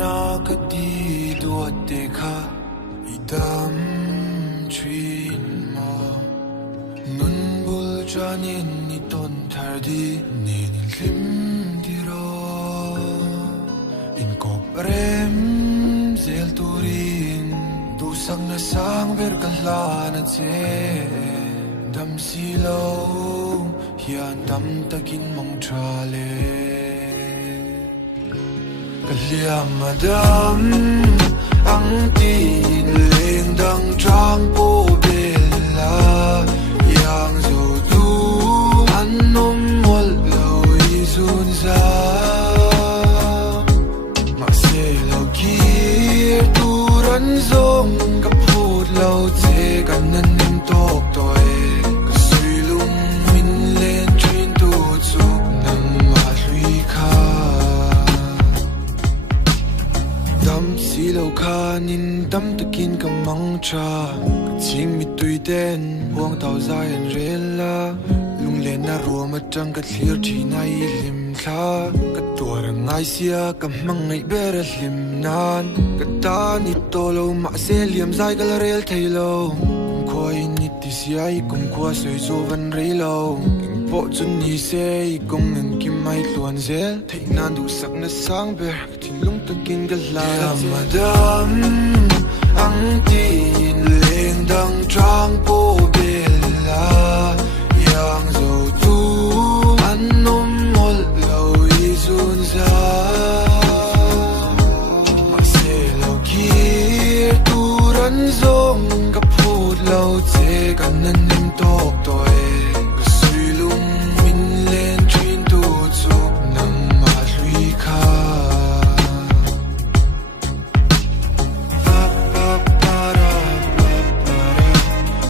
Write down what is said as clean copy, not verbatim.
na kadi duat dekha idam chin mo nun bul janin ni ton thardi nin lim diro in ko prem zel turin tu sang na sang ber kalana che dam silo hian dam takin mong thale kaliam madam ang tin leng dang trang po bella yang zo tu an nom mol lo izun za ma se lo ki turan zong ka phut lo che kan nan nim tok toy ka sui lung min len trin tu chu nam ma hlui kha dam silo khanin dam takin ka mang cha ka ching mi tui ten huang tau zai an rela lung len na ro ma tang ka thlir thi nai lim thla ka tor ngai sia ka mang ngai ber lim nan ka ta ni to lo ma se liam zai gal rel thailo kum khoi ni ti sia I kum khwa soi zo van relo po chun ni se kong nang kim mai tuan zel thei nan du sak na sang ber thin lung takin gal la madam ang tin leng dang trang po